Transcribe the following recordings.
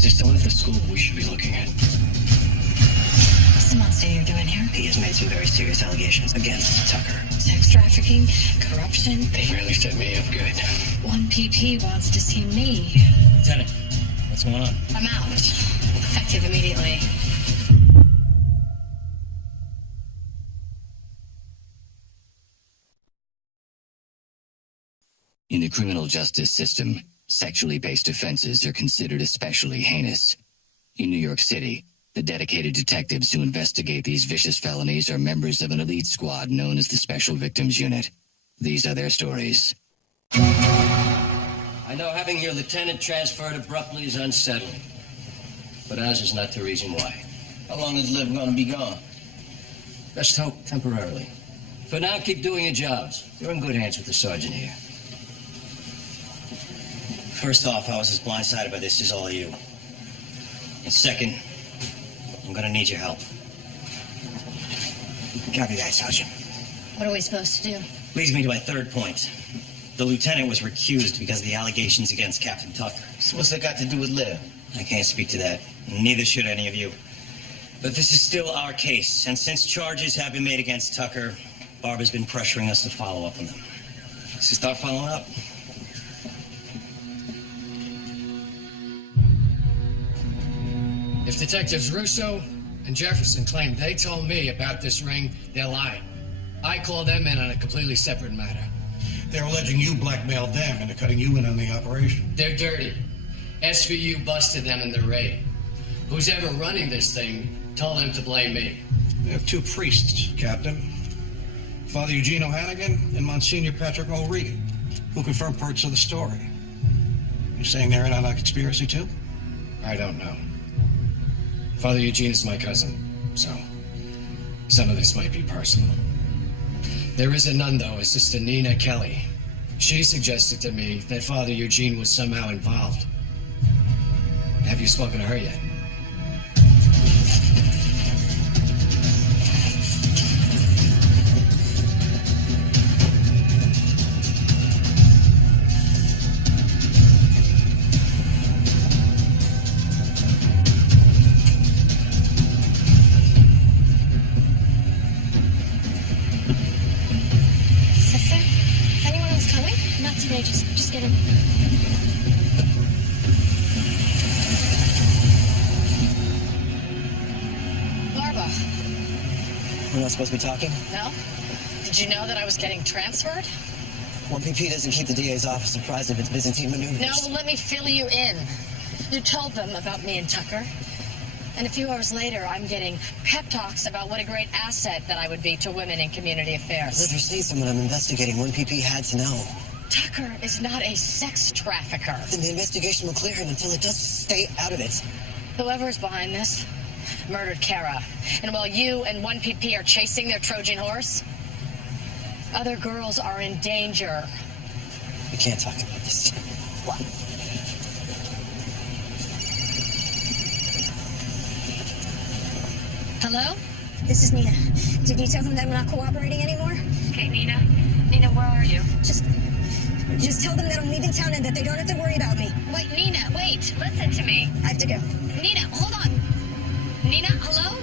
Is there someone at the school we should be looking at? What's the monster you're doing here? He has made some very serious allegations against Tucker. Sex trafficking, corruption. They really set me up good. 1PP wants to see me. Lieutenant, what's going on? I'm out. Effective immediately. In the criminal justice system, sexually based offenses are considered especially heinous. In New York City, the dedicated detectives who investigate these vicious felonies are members of an elite squad known as the Special Victims Unit. These are their stories. I know having your lieutenant transferred abruptly is unsettling, but ours is not the reason why. How long is Liv gonna be gone? Best hope temporarily. For now, keep doing your jobs. You're in good hands with the sergeant here. First off, I was as blindsided by this as all of you. And second, I'm gonna need your help. Copy that, Sergeant. What are we supposed to do? Leads me to my third point. The lieutenant was recused because of the allegations against Captain Tucker. So what's that got to do with Liv? I can't speak to that. Neither should any of you. But this is still our case, and since charges have been made against Tucker, Barbara's been pressuring us to follow up on them. So start following up. If Detectives Russo and Jefferson claim they told me about this ring, they're lying. I called them in on a completely separate matter. They're alleging you blackmailed them into cutting you in on the operation. They're dirty. SVU busted them in the raid. Who's ever running this thing told them to blame me. We have two priests, Captain. Father Eugene O'Hannigan and Monsignor Patrick O'Regan, who confirm parts of the story. You saying they're in on a conspiracy too? I don't know. Father Eugene is my cousin, so some of this might be personal. There is a nun, though, a Sister Nina Kelly. She suggested to me that Father Eugene was somehow involved. Have you spoken to her yet? Just get him. Barbara. We're not supposed to be talking? No? Did you know that I was getting transferred? 1PP doesn't keep the DA's office apprised of its Byzantine maneuvers. No, let me fill you in. You told them about me and Tucker. And a few hours later, I'm getting pep talks about what a great asset that I would be to women in community affairs. Liv, you're saying someone I'm investigating 1PP had to know. Tucker is not a sex trafficker. Then the investigation will clear him until it does. Stay out of it. Whoever is behind this murdered Kara. And while you and 1PP are chasing their Trojan horse, other girls are in danger. We can't talk about this. What? Hello? This is Nina. Did you tell them that I'm not cooperating anymore? Okay, Nina. Nina, where are you? Just tell them that I'm leaving town and that they don't have to worry about me. Wait, Nina, wait. Listen to me. I have to go. Nina, hold on. Nina, hello?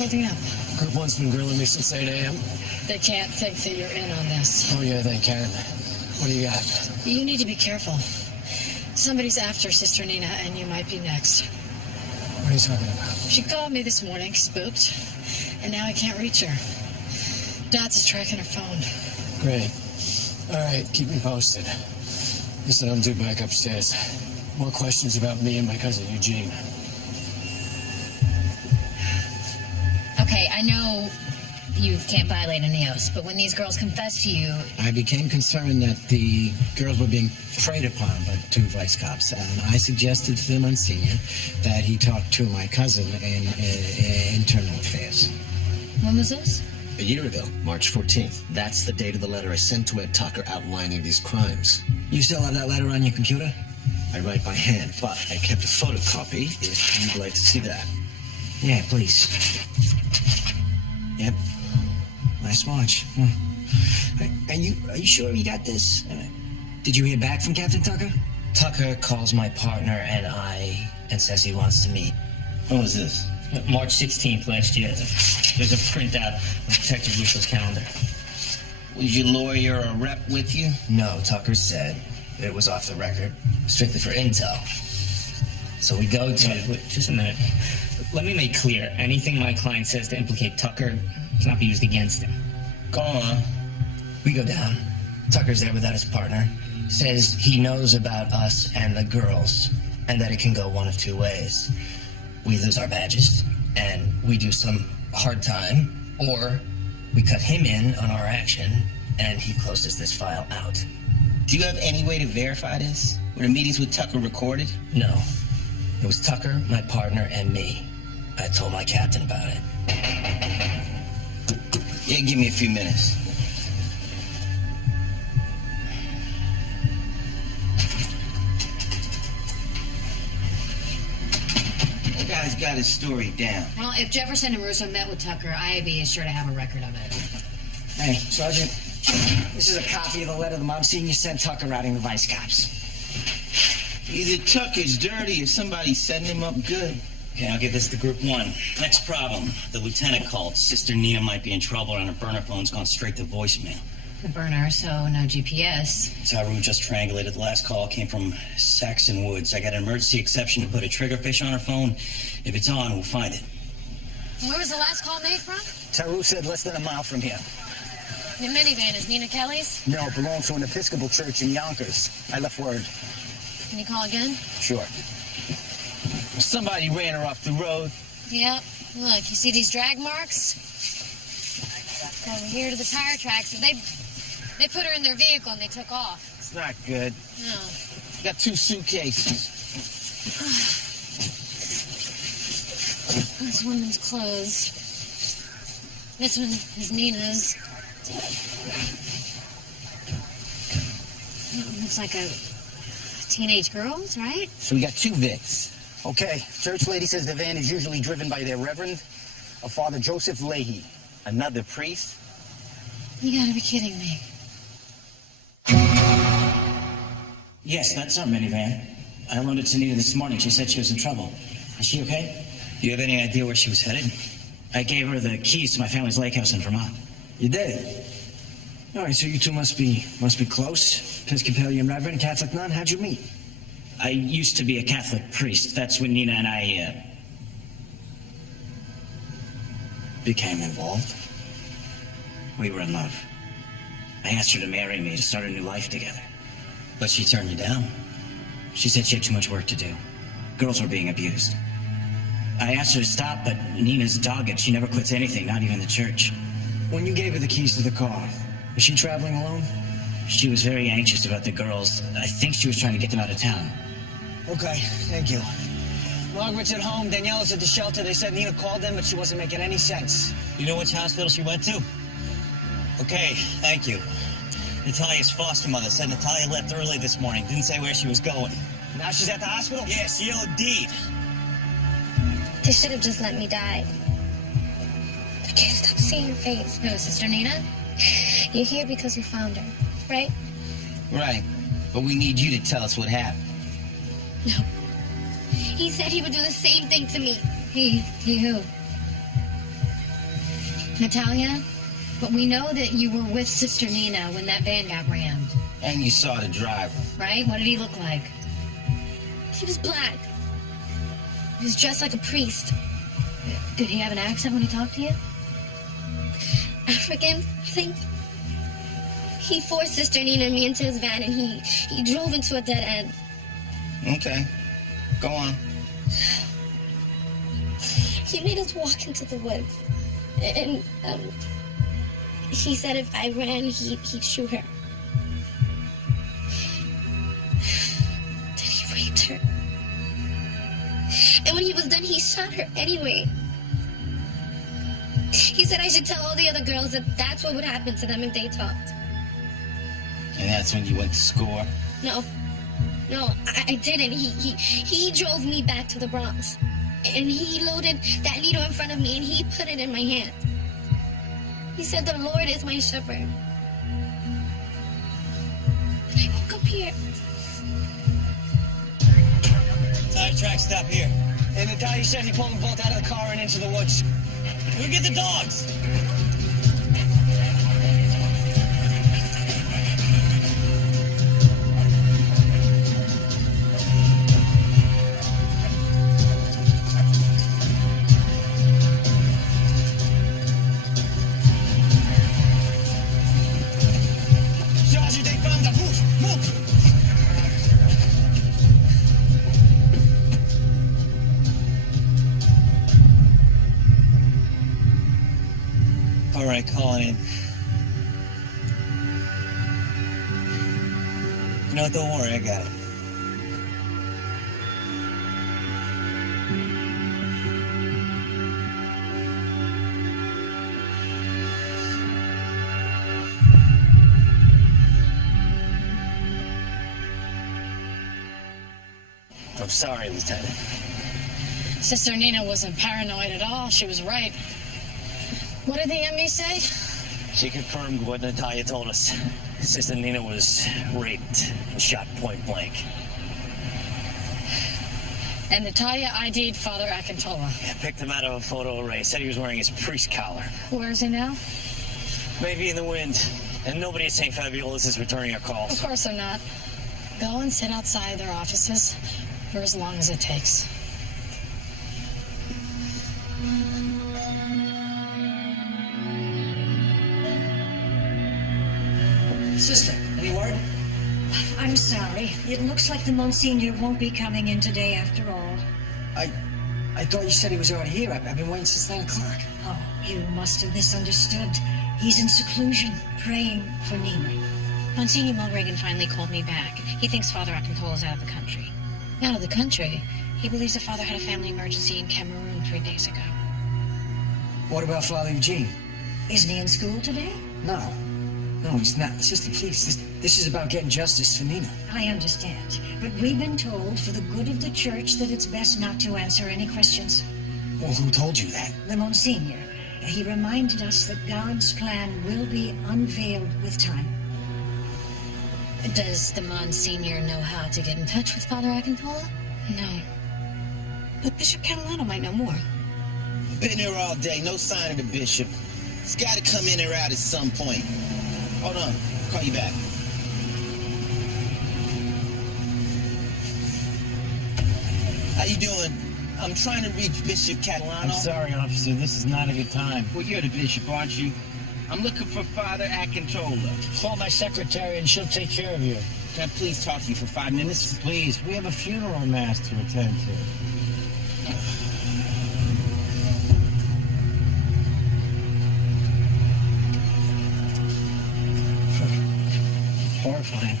holding up? Group 1's been grilling me since 8 a.m. They can't think that you're in on this. Oh, yeah, they can. What do you got? You need to be careful. Somebody's after Sister Nina, and you might be next. What are you talking about? She called me this morning, spooked, and now I can't reach her. Dots is tracking her phone. Great. All right, keep me posted. Listen, I'm due back upstairs. More questions about me and my cousin Eugene. Okay, I know you can't violate any oaths, but when these girls confess to you... I became concerned that the girls were being preyed upon by 2 vice cops, and I suggested to the Monsignor that he talk to my cousin in internal affairs. When was this? A year ago, March 14th. That's the date of the letter I sent to Ed Tucker outlining these crimes. You still have that letter on your computer? I write by hand, but I kept a photocopy if you'd like to see that. Yeah, please. Yep. Nice watch. Are you sure you got this? Did you hear back from Captain Tucker? Tucker calls my partner and I and says he wants to meet. When was this? March 16th last year. There's a printout of Detective Russo's calendar. Was your lawyer or rep with you? No, Tucker said it was off the record, strictly for intel. So we go to... Wait, just a minute. Let me make clear, anything my client says to implicate Tucker cannot be used against him. Go on. We go down. Tucker's there without his partner. Says he knows about us and the girls, and that it can go one of 2 ways. We lose our badges, and we do some hard time, or we cut him in on our action, and he closes this file out. Do you have any way to verify this? Were the meetings with Tucker recorded? No. It was Tucker, my partner, and me. I told my captain about it. Yeah, give me a few minutes. The guy's got his story down. Well, if Jefferson and Russo met with Tucker, IAB is sure to have a record of it. Hey, Sergeant. This is a copy of the letter the Monsignor sent Tucker routing the vice cops. Either Tucker's dirty or somebody's setting him up good. Okay, I'll give this to Group 1. Next problem. The lieutenant called. Sister Nina might be in trouble and her burner phone's gone straight to voicemail. The burner, so no GPS. Taru just triangulated. The last call came from Saxon Woods. I got an emergency exception to put a triggerfish on her phone. If it's on, we'll find it. Where was the last call made from? Taru said less than a mile from here. The minivan is Nina Kelly's? No, it belongs to an Episcopal church in Yonkers. I left word. Can you call again? Sure. Somebody ran her off the road. Yep. Look, you see these drag marks? Over here to the tire tracks. So they put her in their vehicle and they took off. It's not good. No. Got 2 suitcases. This woman's clothes. This one is Nina's. Looks like a teenage girl's, right? So we got 2 Vicks. Okay, church lady says the van is usually driven by their reverend, a Father Joseph Leahy. Another priest? You gotta be kidding me. Yes, that's our minivan. I loaned it to Nina this morning. She said she was in trouble. Is she okay? Do you have any idea where she was headed? I gave her the keys to my family's lake house in Vermont. You did? All right, so you two must be close. Episcopalian reverend, Catholic nun. How'd you meet? I used to be a Catholic priest. That's when Nina and I, became involved. We were in love. I asked her to marry me, to start a new life together. But she turned you down. She said she had too much work to do. Girls were being abused. I asked her to stop, but Nina's dogged. She never quits anything, not even the church. When you gave her the keys to the car, was she traveling alone? She was very anxious about the girls. I think she was trying to get them out of town. Okay, thank you. Margaret's at home, Daniela's at the shelter. They said Nina called them, but she wasn't making any sense. You know which hospital she went to? Okay, thank you. Natalia's foster mother said Natalia left early this morning. Didn't say where she was going. Now she's at the hospital? Yeah, she OD'd. They should have just let me die. I can't stop seeing your face. Who, Sister Nina? You're here because we found her, right? Right. But we need you to tell us what happened. No. He said he would do the same thing to me. He who? Natalia, but we know that you were with Sister Nina when that van got rammed. And you saw the driver. Right? What did he look like? He was black. He was dressed like a priest. Did he have an accent when he talked to you? African, I think. He forced Sister Nina and me into his van, and he drove into a dead end. Okay. Go on. He made us walk into the woods. And, he said if I ran, he'd shoot her. Then he raped her. And when he was done, he shot her anyway. He said I should tell all the other girls that that's what would happen to them if they talked. And that's when you went to score? No, I didn't. He drove me back to the Bronx. And he loaded that needle in front of me and he put it in my hand. He said the Lord is my shepherd. Then I woke up here. Tire track stop here. And Natalia said he pulled them both out of the car and into the woods. We'll get the dogs. Georgie, they found the move! All right, calling in. You know what? Don't worry, I got it. I'm sorry, Lieutenant. Sister Nina wasn't paranoid at all. She was right. What did the ME say? She confirmed what Natalia told us. Sister Nina was raped and shot point blank. And Natalia ID'd Father Akintola. I picked him out of a photo array. Said he was wearing his priest collar. Where is he now? Maybe in the wind. And nobody at St. Fabiolas is returning our calls. Of course they're not. Go and sit outside their offices for as long as it takes. Sister, any word? I'm sorry. It looks like the Monsignor won't be coming in today after all. I thought you said he was already here. I've been waiting since 9 o'clock. Oh, you must have misunderstood. He's in seclusion, praying for Nina. Monsignor Mulregan finally called me back. He thinks Father Akintola's out of the country. Out of the country? He believes the father had a family emergency in Cameroon 3 days ago. What about Father Eugene? Isn't he in school today? No. No, he's not. Sister, please. This is about getting justice for Nina. I understand. But we've been told, for the good of the church, that it's best not to answer any questions. Well, who told you that? The Monsignor. He reminded us that God's plan will be unveiled with time. Does the Monsignor know how to get in touch with Father Akintola? No. But Bishop Catalano might know more. Been here all day, no sign of the bishop. He's got to come in or out at some point. Hold on, I'll call you back. How you doing? I'm trying to reach Bishop Catalano. I'm sorry, officer. This is not a good time. Well, you're the bishop, aren't you? I'm looking for Father Akintola. Call my secretary and she'll take care of you. Can I please talk to you for 5 minutes? Please, we have a funeral mass to attend to. Horrifying.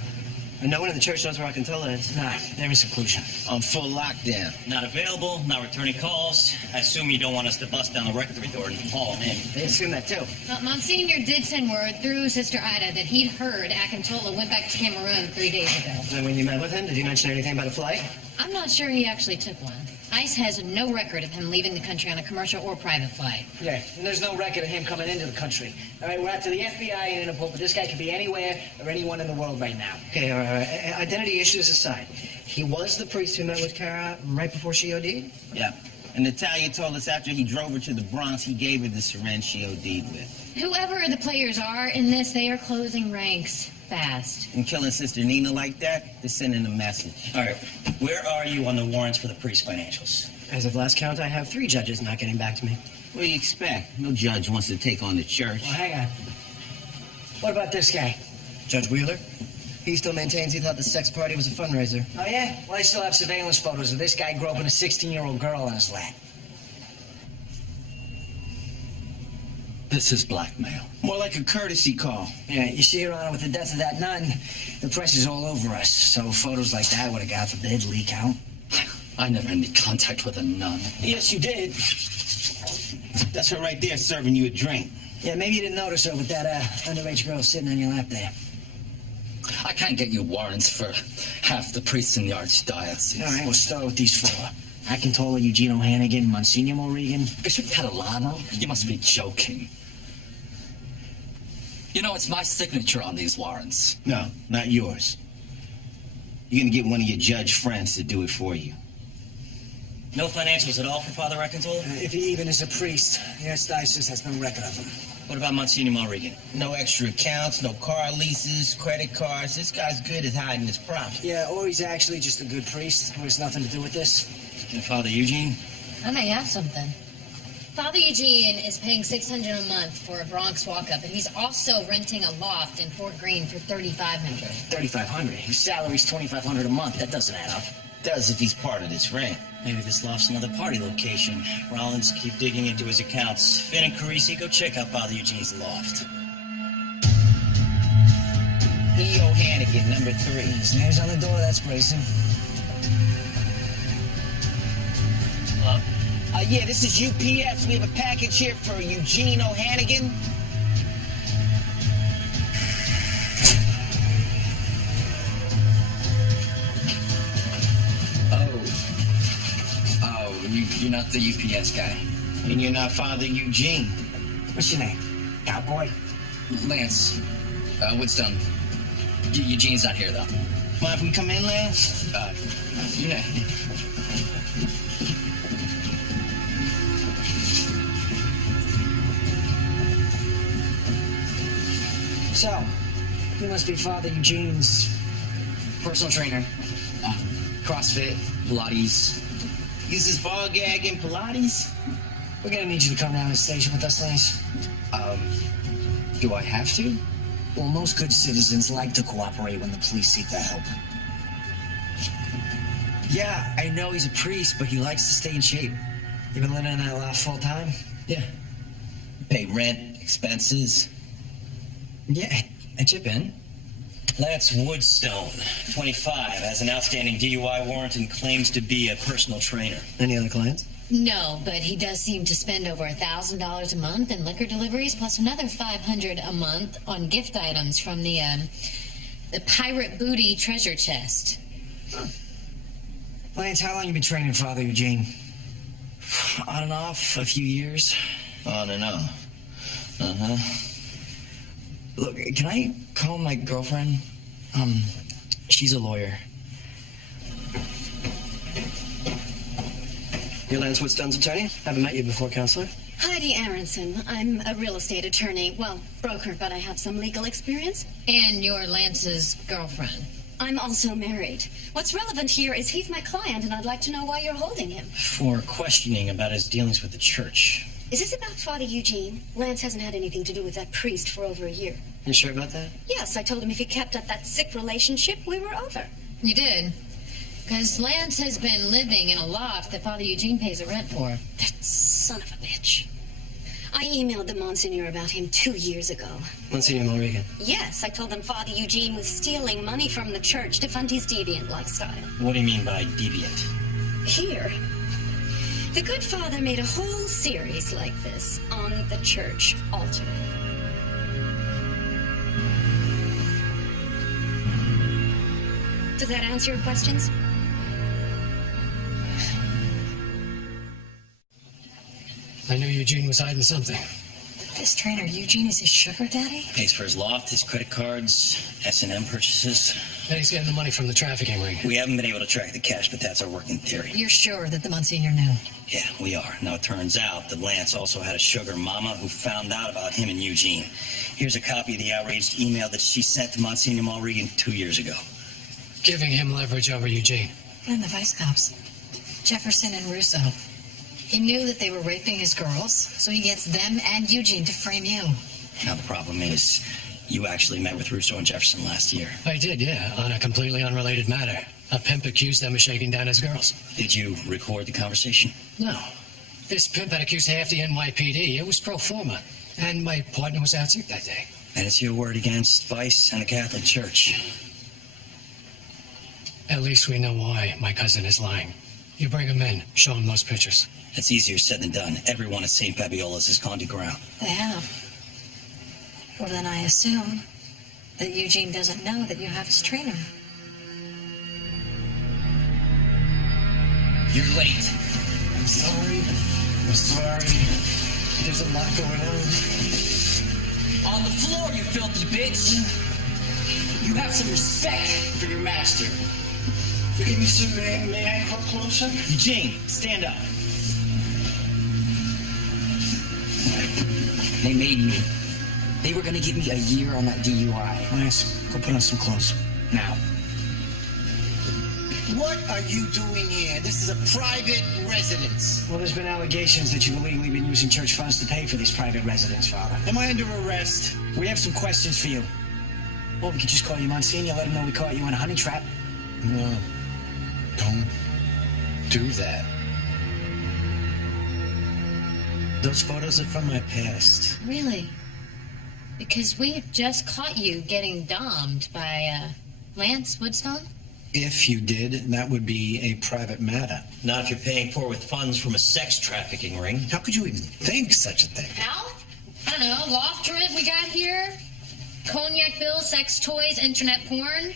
And no one in the church knows where Akintola is. Nah, they're in seclusion. On full lockdown. Not available, not returning calls. I assume you don't want us to bust down the rectory door and haul him in. They assume that too. Monsignor did send word through Sister Ida that he'd heard Akintola went back to Cameroon 3 days ago. And when you met with him, did he mention anything about a flight? I'm not sure he actually took one. ICE has no record of him leaving the country on a commercial or private flight. Yeah, and there's no record of him coming into the country. All right, we're out to the FBI and Interpol, but this guy could be anywhere or anyone in the world right now. Okay, all right. Identity issues aside, he was the priest who met with Kara right before she OD'd? Yeah. And Natalia told us after he drove her to the Bronx, he gave her the syringe she OD'd with. Whoever the players are in this, they are closing ranks fast. And killing Sister Nina like that, they're sending a message. All right, where are you on the warrants for the priest financials? As of last count, I have 3 judges not getting back to me. What do you expect? No judge wants to take on the church. Well, hang on. What about this guy? Judge Wheeler? He still maintains he thought the sex party was a fundraiser. Oh, yeah? Well, I still have surveillance photos of this guy groping a 16-year-old girl on his lap. This is blackmail. More like a courtesy call. Yeah, you see, Your Honor, with the death of that nun, the press is all over us. So photos like that would have, God forbid, leak out. I never had any contact with a nun. Yes, you did. That's her right there serving you a drink. Yeah, maybe you didn't notice her with that underage girl sitting on your lap there. I can't get you warrants for half the priests in the archdiocese. All right, we'll start with these 4. Akintola, Eugene O'Hannigan, Monsignor Morrigan. Bishop Catalano? You must be joking. You know, it's my signature on these warrants. No, not yours. You're gonna get one of your judge friends to do it for you. No financials at all for Father Akintola? If he even is a priest, the Archdiocese has no record of him. What about Monsignor Morrigan? No extra accounts, no car leases, credit cards. This guy's good at hiding his profit. Yeah, or he's actually just a good priest who has nothing to do with this. And Father Eugene? I may have something. Father Eugene is paying $600 a month for a Bronx walk-up, and he's also renting a loft in Fort Greene for $3,500. $3,500? His salary's $2,500 a month. That doesn't add up. Does if he's part of this ring. Maybe this loft's another party location. Rollins, keep digging into his accounts. Finn and Carisi, go check out Father Eugene's loft. E. O'Hannigan, number 3. His name's on the door. That's bracing. Hello? Yeah, this is UPS. We have a package here for Eugene O'Hannigan. You're not the UPS guy. And you're not Father Eugene. What's your name? Cowboy? Lance. Woodstone. Eugene's not here, though. Mind if we come in, Lance? Yeah. So, you must be Father Eugene's personal trainer. CrossFit, Pilates. Uses ball gag and Pilates? We're gonna need you to come down to the station with us, Lance. Do I have to? Well, most good citizens like to cooperate when the police seek their help. Yeah, I know he's a priest, but he likes to stay in shape. You been living in that loft full time? Yeah. Pay rent, expenses. Yeah, I chip in. Lance Woodstone, 25, has an outstanding DUI warrant and claims to be a personal trainer. Any other clients? No, but he does seem to spend over $1,000 a month in liquor deliveries, plus another $500 a month on gift items from the Pirate Booty treasure chest. Lance, how long you been training Father Eugene? On and off, a few years. On and off. Uh-huh. Look, can I call my girlfriend? She's a lawyer. You're Lance Woodstone's attorney? Haven't met you before, counselor. Heidi Aronson. I'm a real estate attorney. Well, broker, but I have some legal experience. And you're Lance's girlfriend. I'm also married. What's relevant here is he's my client, and I'd like to know why you're holding him. For questioning about his dealings with the church. Is this about Father Eugene? Lance hasn't had anything to do with that priest for over a year. You sure about that? Yes, I told him if he kept up that sick relationship, we were over. You did? Because Lance has been living in a loft that Father Eugene pays a rent for. That son of a bitch. I emailed the Monsignor about him 2 years ago. Monsignor Morrigan? Yes, I told them Father Eugene was stealing money from the church to fund his deviant lifestyle. What do you mean by deviant? Here, the good father made a whole series like this on the church altar. Does that answer your questions? I knew Eugene was hiding something. This trainer, Eugene, is his sugar daddy? Pays for his loft, his credit cards, S&M purchases. And he's getting the money from the trafficking ring. We haven't been able to track the cash, but that's our working theory. You're sure that the Monsignor knew? Yeah, we are. Now, it turns out that Lance also had a sugar mama who found out about him and Eugene. Here's a copy of the outraged email that she sent to Monsignor Mulregan 2 years ago. Giving him leverage over Eugene. And the vice cops. Jefferson and Russo. He knew that they were raping his girls, so he gets them and Eugene to frame you. Now, the problem is, you actually met with Russo and Jefferson last year. I did, yeah, on a completely unrelated matter. A pimp accused them of shaking down his girls. Did you record the conversation? No. This pimp had accused half the NYPD. It was pro forma. And my partner was out sick that day. And it's your word against Vice and the Catholic Church. At least we know why my cousin is lying. You bring him in, show him those pictures. It's easier said than done. Everyone at St. Fabiola's has gone to ground. They have. Well, then I assume that Eugene doesn't know that you have his trainer. You're late. I'm sorry. There's a lot going on. On the floor, you filthy bitch! You have some respect for your master. Forgive me, sir. May I come closer? Eugene, stand up. They made me. They were gonna give me a year on that DUI. Lance, go put on some clothes. Now. What are you doing here? This is a private residence. Well, there's been allegations that you've illegally been using church funds to pay for these private residents, Father. Am I under arrest? We have some questions for you. Well, we could just call you Monsignor, let him know we caught you in a honey trap. No. Don't do that. Those photos are from my past. Really? Because we just caught you getting dommed by, Lance Woodstone? If you did, that would be a private matter. Not if you're paying for it with funds from a sex trafficking ring. How could you even think such a thing? Al? I don't know, loft rent we got here? Cognac bills, sex toys, internet porn?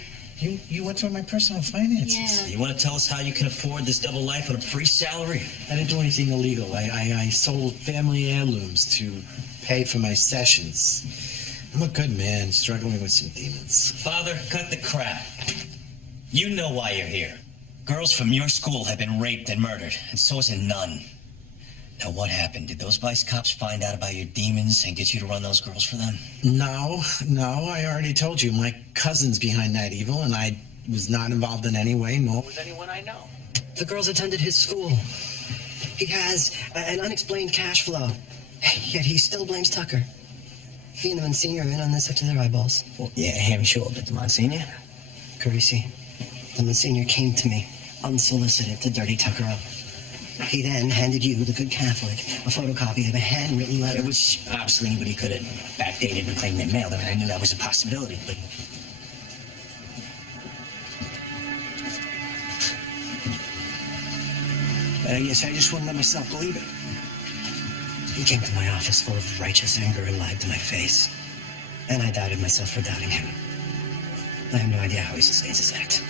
You went through my personal finances. Yeah. You want to tell us how you can afford this double life on a free salary? I didn't do anything illegal. I sold family heirlooms to pay for my sessions. I'm a good man struggling with some demons. Father, cut the crap. You know why you're here. Girls from your school have been raped and murdered, and so is a nun. Now, what happened? Did those vice cops find out about your demons and get you to run those girls for them? No, I already told you. My cousin's behind that evil, and I was not involved in any way, nor was anyone I know. The girls attended his school. He has an unexplained cash flow, yet he still blames Tucker. He and the Monsignor are in on this up to their eyeballs. Well, yeah, I'm sure, but the Monsignor? Carisi, the Monsignor came to me, unsolicited, to dirty Tucker up. He then handed you, the good Catholic, a photocopy of a handwritten letter. Which obviously anybody could have backdated and claimed they mailed it. I knew that was a possibility, but... I guess I just wouldn't let myself believe it. He came to my office full of righteous anger and lied to my face. And I doubted myself for doubting him. I have no idea how he sustains his act.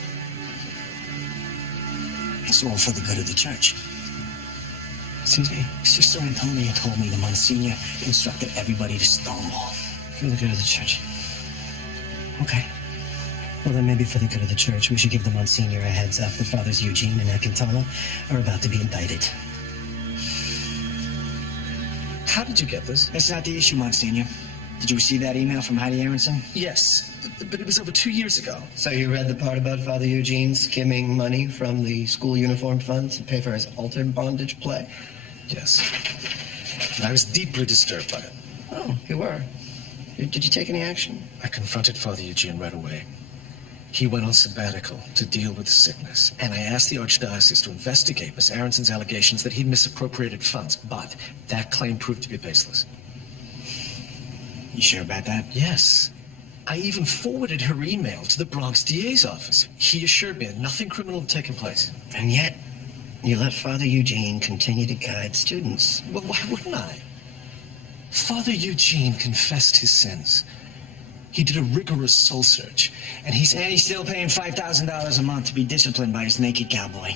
It's all for the good of the church. Excuse me? Sister Antonia told me the Monsignor instructed everybody to stonewall. For the good of the church. Okay. Well, then maybe for the good of the church, we should give the Monsignor a heads up that Fathers Eugene and Akintala are about to be indicted. How did you get this? That's not the issue, Monsignor. Did you receive that email from Heidi Aronson? Yes, but it was over 2 years ago. So you read the part about Father Eugene skimming money from the school uniform fund to pay for his altar bondage play? Yes. And I was deeply disturbed by it. Oh, you were? Did you take any action? I confronted Father Eugene right away. He went on sabbatical to deal with the sickness, and I asked the Archdiocese to investigate Miss Aronson's allegations that he'd misappropriated funds, but that claim proved to be baseless. You sure about that? Yes. I even forwarded her email to the Bronx DA's office. He assured me that nothing criminal had taken place. And yet, you let Father Eugene continue to guide students. Well, why wouldn't I? Father Eugene confessed his sins. He did a rigorous soul search, and he's still paying $5,000 a month to be disciplined by his naked cowboy.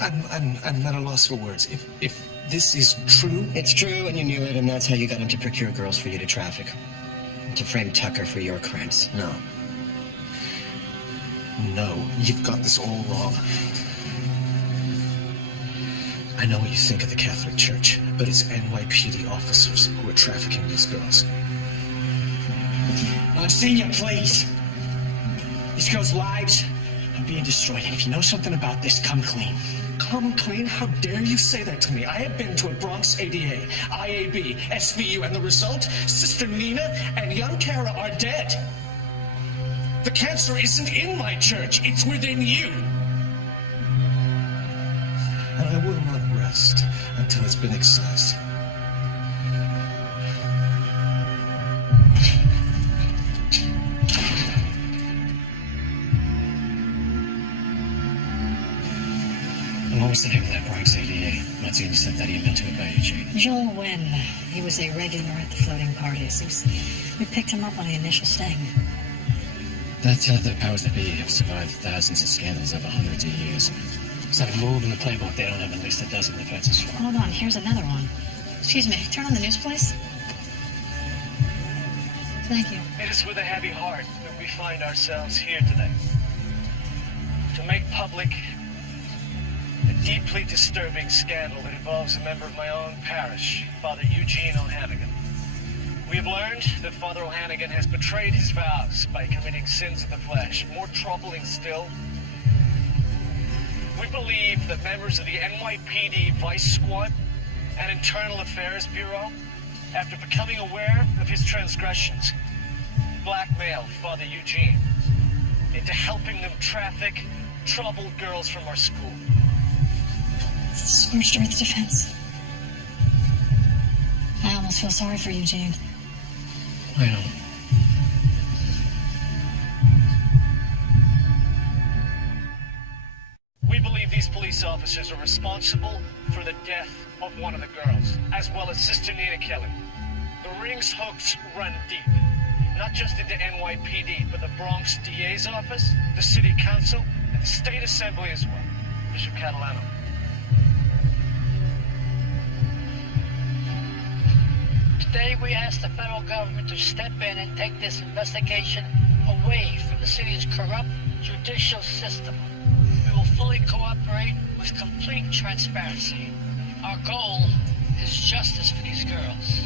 I'm at a loss for words. If this is true... It's true, and you knew it, and that's how you got him to procure girls for you to traffic. To frame Tucker for your crimes. No. No, you've got this all wrong. I know what you think of the Catholic Church, but it's NYPD officers who are trafficking these girls. Monsignor, please. These girls' lives are being destroyed. And if you know something about this, come clean. Come clean? How dare you say that to me? I have been to a Bronx ADA, IAB, SVU, and the result? Sister Nina and young Kara are dead. The cancer isn't in my church, it's within you. And I will not rest until it's been excised. And what was the name of that Bronx ADA? Monsignor sent that email to about Eugene. Joel Wynn. He was a regular at the floating parties. We picked him up on the initial sting. That the powers that be have survived thousands of scandals over hundreds of years. Is that a move in the playbook they don't have at least a dozen defenses for? Hold on, here's another one. Excuse me, turn on the news, please. Thank you. It is with a heavy heart that we find ourselves here today. To make public a deeply disturbing scandal that involves a member of my own parish, Father Eugene O'Hannigan. We have learned that Father O'Hannigan has betrayed his vows by committing sins of the flesh. More troubling still, we believe that members of the NYPD Vice Squad and Internal Affairs Bureau, after becoming aware of his transgressions, blackmailed Father Eugene into helping them traffic troubled girls from our school. It's a scorched earth defense. I almost feel sorry for Eugene. I know. We believe these police officers are responsible for the death of one of the girls, as well as Sister Nina Kelly. The ring's hooks run deep, not just into NYPD, but the Bronx DA's office, the City Council, and the State Assembly as well. Bishop Catalano. Today we ask the federal government to step in and take this investigation away from the city's corrupt judicial system. We will fully cooperate with complete transparency. Our goal is justice for these girls.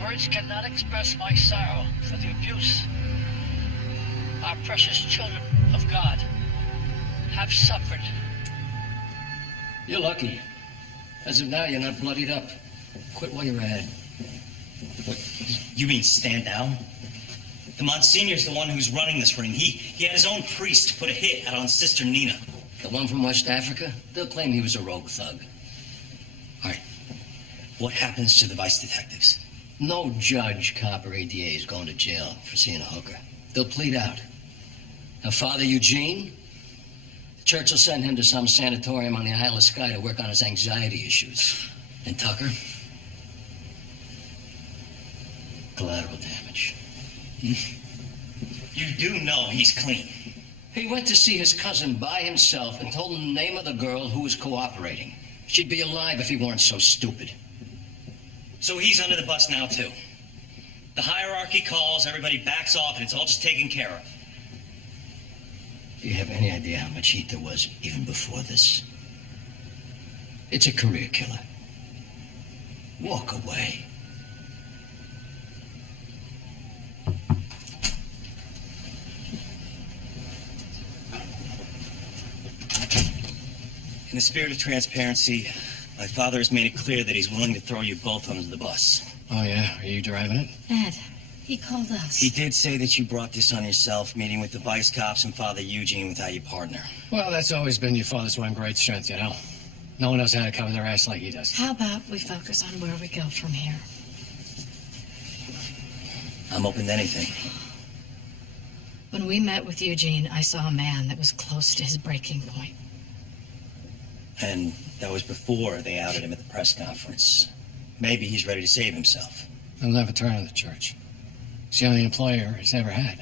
Words cannot express my sorrow for the abuse our precious children of God have suffered. You're lucky. As of now, you're not bloodied up. Quit while you're ahead. What, you mean stand down? The Monsignor's the one who's running this ring. He had his own priest put a hit out on Sister Nina. The one from West Africa? They'll claim he was a rogue thug. All right. What happens to the vice detectives? No judge, cop, or ADA is going to jail for seeing a hooker. They'll plead out. Now, Father Eugene, the church will send him to some sanatorium on the Isle of Skye to work on his anxiety issues. And Tucker? Collateral damage. You do know he's clean. He went to see his cousin by himself and told him the name of the girl who was cooperating. She'd be alive if he weren't so stupid. So he's under the bus now, too. The hierarchy calls, everybody backs off, and it's all just taken care of. Do you have any idea how much heat there was even before this? It's a career killer. Walk away. In the spirit of transparency, my father has made it clear that he's willing to throw you both under the bus. Oh, yeah? Are you driving it? Ed, he called us. He did say that you brought this on yourself, meeting with the vice cops and Father Eugene without your partner. Well, that's always been your father's one great strength, you know. No one knows how to cover their ass like he does. How about we focus on where we go from here? I'm open to anything. When we met with Eugene, I saw a man that was close to his breaking point. And that was before they outed him at the press conference. Maybe he's ready to save himself. He'll never turn on the church. He's the only employer he's ever had.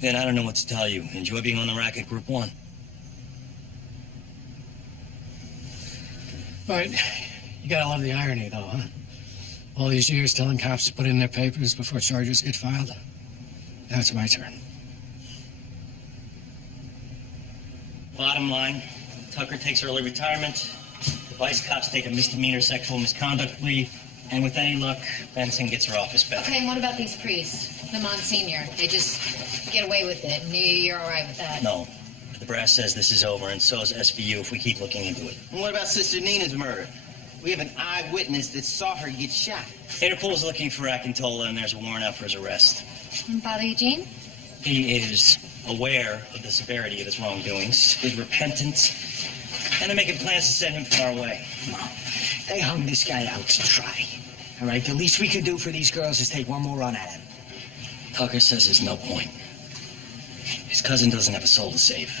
Then I don't know what to tell you. Enjoy being on the rack at Group 1. But you gotta love the irony, though, huh? All these years telling cops to put in their papers before charges get filed. Now it's my turn. Bottom line, Tucker takes early retirement. The vice cops take a misdemeanor sexual misconduct plea. And with any luck, Benson gets her office back. Okay, and what about these priests? The Monsignor. They just get away with it. And you're all right with that? No. The brass says this is over, and so is SVU if we keep looking into it. And what about Sister Nina's murder? We have an eyewitness that saw her get shot. Interpol's looking for Akintola, and there's a warrant out for his arrest. And Father Eugene? He is aware of the severity of his wrongdoings, is repentant, and they're making plans to send him far away. They hung this guy out to dry. All right, the least we can do for these girls is take one more run at him. Tucker says there's no point. His cousin doesn't have a soul to save.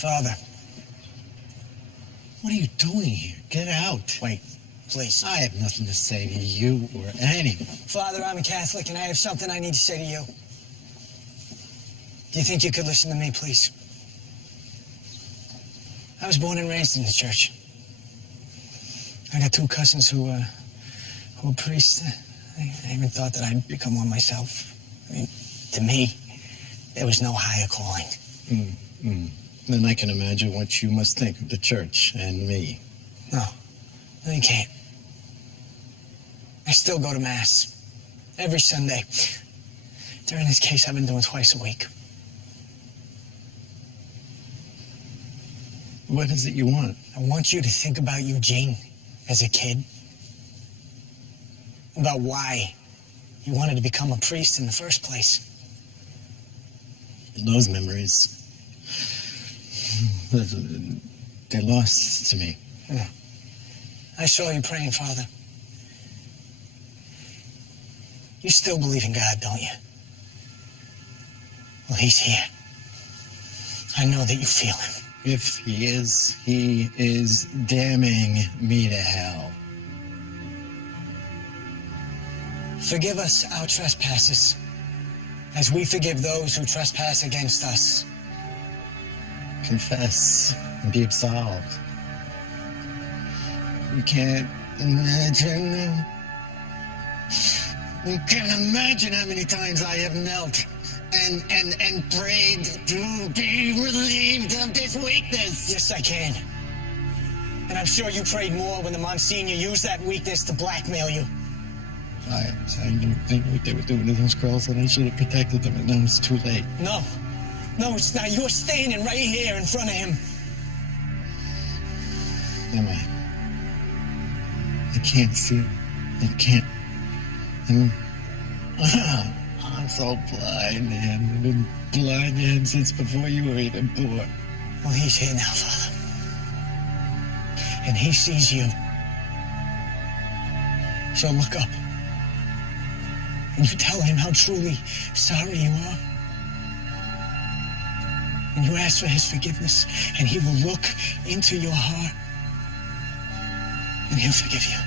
Father, what are you doing here? Get out. Wait, please. I have nothing to say to you or anyone. Father, I'm a Catholic, and I have something I need to say to you. Do you think you could listen to me, please? I was born and raised in the church. I got two cousins who were priests. I even thought that I'd become one myself. I mean, to me, there was no higher calling. Then I can imagine what you must think of the church and me. No, you can't. I still go to Mass. Every Sunday. During this case, I've been doing twice a week. What is it you want? I want you to think about Eugene as a kid. About why you wanted to become a priest in the first place. Those memories, they're lost to me. Yeah. I saw you praying, Father. You still believe in God, don't you? Well, he's here. I know that you feel him. If he is damning me to hell. Forgive us our trespasses, as we forgive those who trespass against us. Confess and be absolved. You can't imagine. You can't imagine how many times I have knelt and prayed to be relieved of this weakness. Yes, I can. And I'm sure you prayed more when the Monsignor used that weakness to blackmail you. I don't think what they were doing to those girls, and I should have protected them, and now it's too late. No, it's not. You're standing right here in front of him. Am I? I can't see. I can't. I'm so blind, man. I've been blind since before you were even born. Well, he's here now, Father. And he sees you. So look up. And you tell him how truly sorry you are. And you ask for his forgiveness, and he will look into your heart, and he'll forgive you.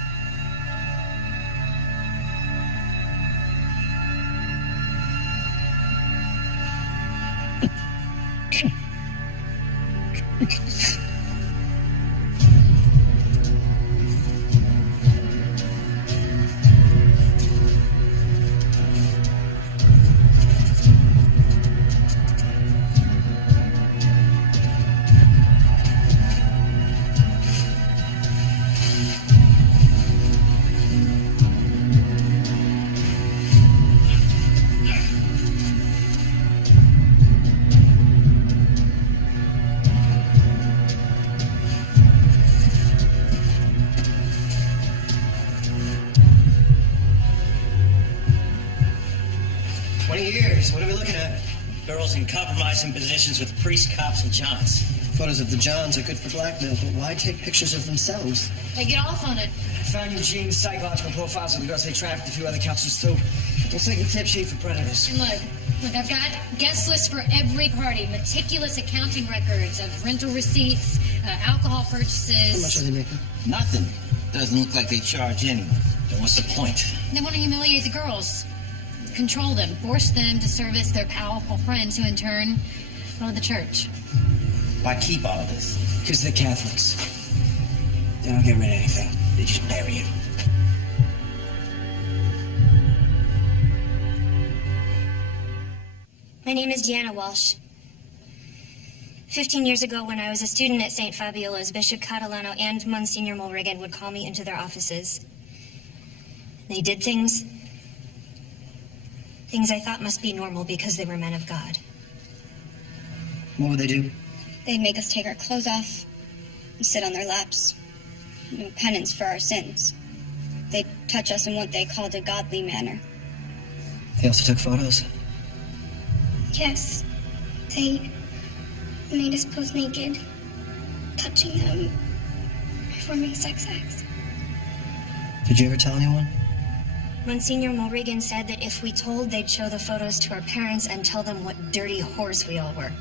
What are we looking at? Girls in compromising positions with priests, cops, and Johns. Photos of the Johns are good for blackmail, but why take pictures of themselves? They get off on it. I found Eugene's psychological profiles of the girls they trafficked, a few other counselors too. Looks like a tip sheet for predators. And look, Look, I've got guest lists for every party, meticulous accounting records of rental receipts, alcohol purchases. How much are they making? Nothing. Doesn't look like they charge anyone. Then what's the point? They want to humiliate the girls, control them, force them to service their powerful friends who in turn go to the church. Why keep all of this? Because they're Catholics. They don't get rid of anything. They just bury it. My name is Deanna Walsh. 15 years ago, when I was a student at St. Fabiola's, Bishop Catalano and Monsignor Mulrigan would call me into their offices. They did things I thought must be normal because they were men of God. What would they do? They'd make us take our clothes off and sit on their laps. Penance for our sins. They'd touch us in what they called a godly manner. They also took photos? Yes. They made us pose naked, touching them, performing sex acts. Did you ever tell anyone? Monsignor Mulrigan said that if we told, they'd show the photos to our parents and tell them what dirty whores we all were.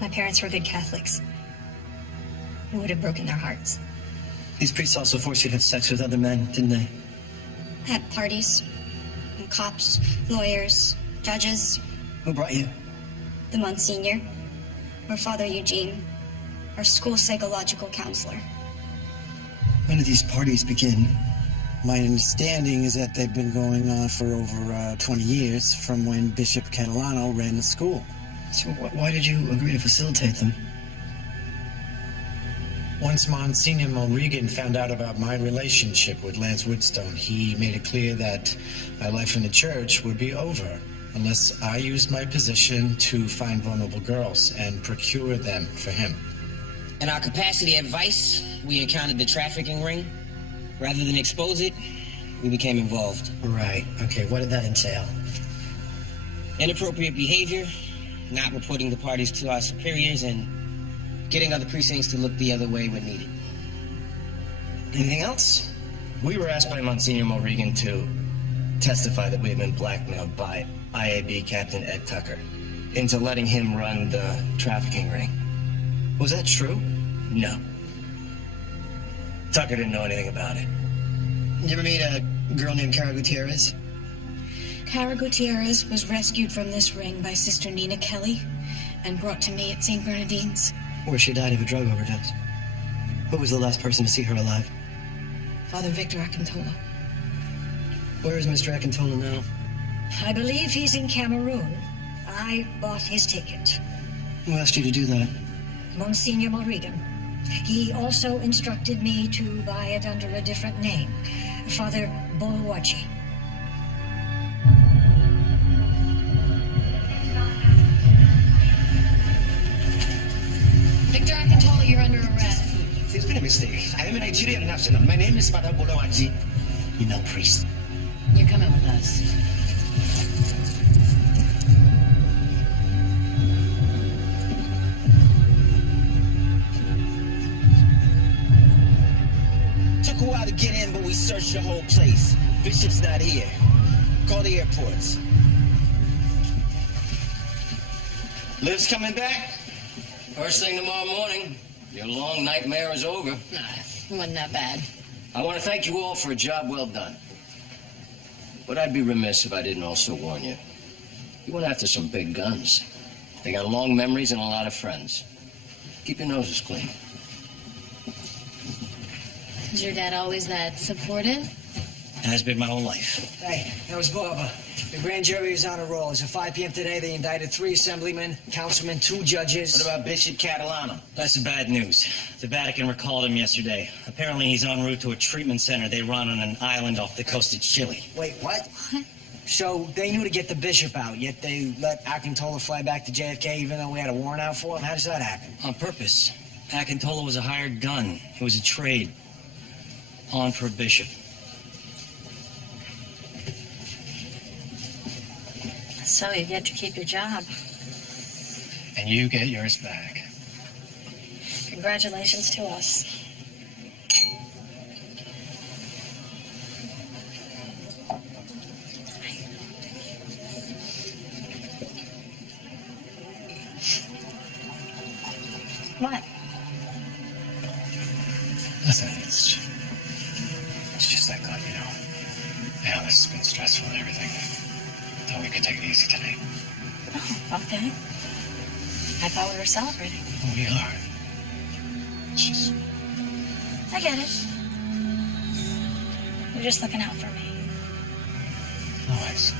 My parents were good Catholics. It would have broken their hearts. These priests also forced you to have sex with other men, didn't they? At parties, and cops, lawyers, judges. Who brought you? The Monsignor, or Father Eugene, our school psychological counselor. When did these parties begin? My understanding is that they've been going on for over 20 years from when Bishop Catalano ran the school. So why did you agree to facilitate them? Once Monsignor Mulrigan found out about my relationship with Lance Woodstone, he made it clear that my life in the church would be over unless I used my position to find vulnerable girls and procure them for him. In our capacity at Vice, we encountered the trafficking ring. Rather than expose it, we became involved. Right. Okay, what did that entail? Inappropriate behavior, not reporting the parties to our superiors, and getting other precincts to look the other way when needed. Anything else? We were asked by Monsignor Mulrigan to testify that we had been blackmailed by IAB Captain Ed Tucker into letting him run the trafficking ring. Was that true? No. Tucker didn't know anything about it. You ever meet a girl named Cara Gutierrez? Cara Gutierrez was rescued from this ring by Sister Nina Kelly and brought to me at St. Bernardine's. Where she died of a drug overdose. Who was the last person to see her alive? Father Victor Akintola. Where is Mr. Akintola now? I believe he's in Cameroon. I bought his ticket. Who asked you to do that? Monsignor Mulrigan. He also instructed me to buy it under a different name, Father Boluwachi. Victor Akintola, you're under arrest. There's been a mistake. I am a Nigerian national. My name is Father Boluwaji. You're not priest. You're coming with us. Took a while to get in, but we searched the whole place. Bishop's not here. Call the airports. Liv's coming back? First thing tomorrow morning. Your long nightmare is over. Nah, it wasn't that bad. I want to thank you all for a job well done. But I'd be remiss if I didn't also warn you. You went after some big guns. They got long memories and a lot of friends. Keep your noses clean. Is your dad always that supportive? Has been my whole life. Hey, that was Barbara. The grand jury is on a roll. As of 5 p.m. today, they indicted 3 assemblymen, councilmen, 2 judges. What about Bishop Catalano? That's the bad news. The Vatican recalled him yesterday. Apparently he's en route to a treatment center they run on an island off the coast of Chile. Wait, what? So they knew to get the bishop out, yet they let Akintola fly back to JFK even though we had a warrant out for him? How does that happen? On purpose. Akintola was a hired gun. It was a trade. Pawn for a bishop. So you get to keep your job. And you get yours back. Congratulations to us. can take it easy tonight. Oh, okay. I thought we were celebrating. Well, we are. It's just... I get it. You're just looking out for me. Always.